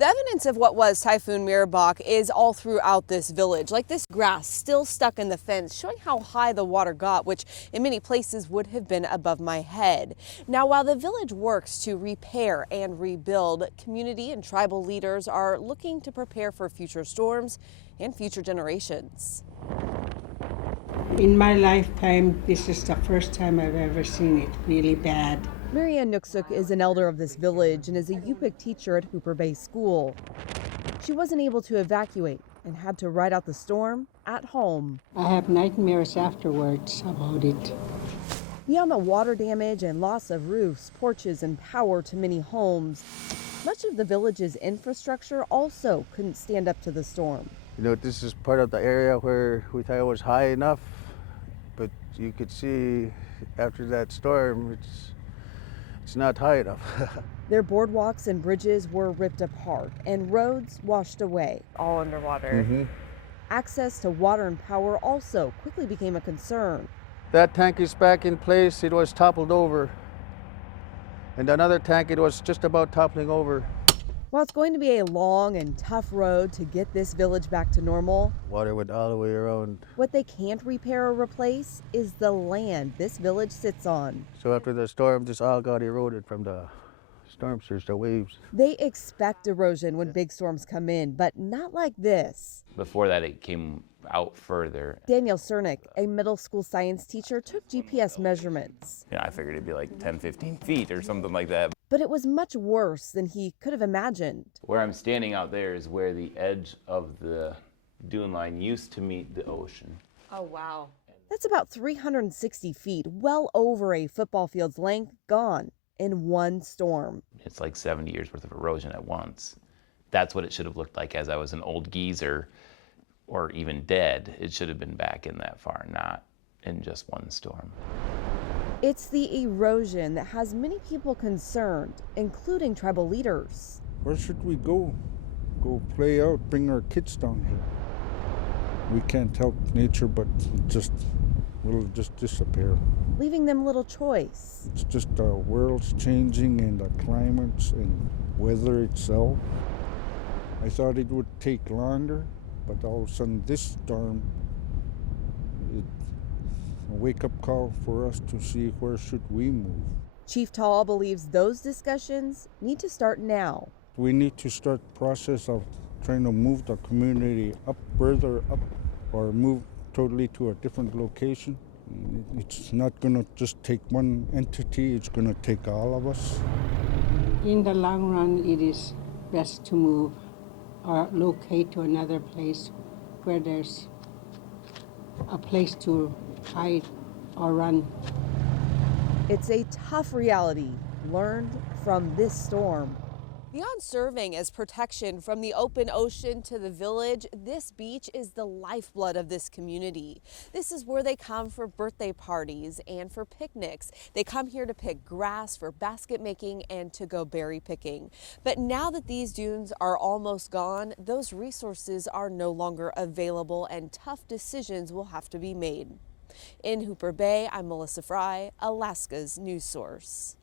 The evidence of what was Typhoon Merbok is all throughout this village, like this grass still stuck in the fence, showing how high the water got, which in many places would have been above my head. Now, while the village works to repair and rebuild, community and tribal leaders are looking to prepare for future storms and future generations. In my lifetime, this is the first time I've ever seen it really bad. Marianne Nooksuk is an elder of this village and is a UPIC teacher at Hooper Bay School. She wasn't able to evacuate and had to ride out the storm at home. I have nightmares afterwards about it. Beyond the water damage and loss of roofs, porches, and power to many homes, much of the village's infrastructure also couldn't stand up to the storm. You know, this is part of the area where we thought it was high enough, but you could see after that storm, it's not high enough. Their boardwalks and bridges were ripped apart and roads washed away. All underwater. Access to water and power also quickly became a concern. That tank is back in place. It was toppled over. And another tank, it was just about toppling over. While it's going to be a long and tough road to get this village back to normal, Water went all the way around. what they can't repair or replace is the land this village sits on. So after the storm, this all got eroded from the storm surge, the waves. They expect erosion when big storms come in, but not like this. Before that, it came out further. Daniel Cernick, a middle school science teacher, took GPS measurements. I figured it'd be like 10, 15 feet or something like that. But it was much worse than he could have imagined. Where I'm standing out there is where the edge of the dune line used to meet the ocean. Oh, wow. That's about 360 feet, well over a football field's length, gone in one storm. It's like 70 years worth of erosion at once. That's what it should have looked like as I was an old geezer or even dead. It should have been back in that far, not in just one storm. It's the erosion that has many people concerned, including tribal leaders. Where should we go? Go play out, bring our kids down here. We can't help nature, but we'll just disappear. Leaving them little choice. It's just the world's changing and the climates and weather itself. I thought it would take longer, but all of a sudden this storm, it's a wake-up call for us to see where should we move. Chief Tall believes those discussions need to start now. We need to start the process of trying to move the community up, further up, or move totally to a different location. It's not going to just take one entity, it's going to take all of us. In the long run, it is best to move or locate to another place where there's a place to hide or run. It's a tough reality learned from this storm. Beyond serving as protection from the open ocean to the village, this beach is the lifeblood of this community. This is where they come for birthday parties and for picnics. They come here to pick grass for basket making and to go berry picking. But now that these dunes are almost gone, those resources are no longer available and tough decisions will have to be made. In Hooper Bay, I'm Melissa Fry, Alaska's news source.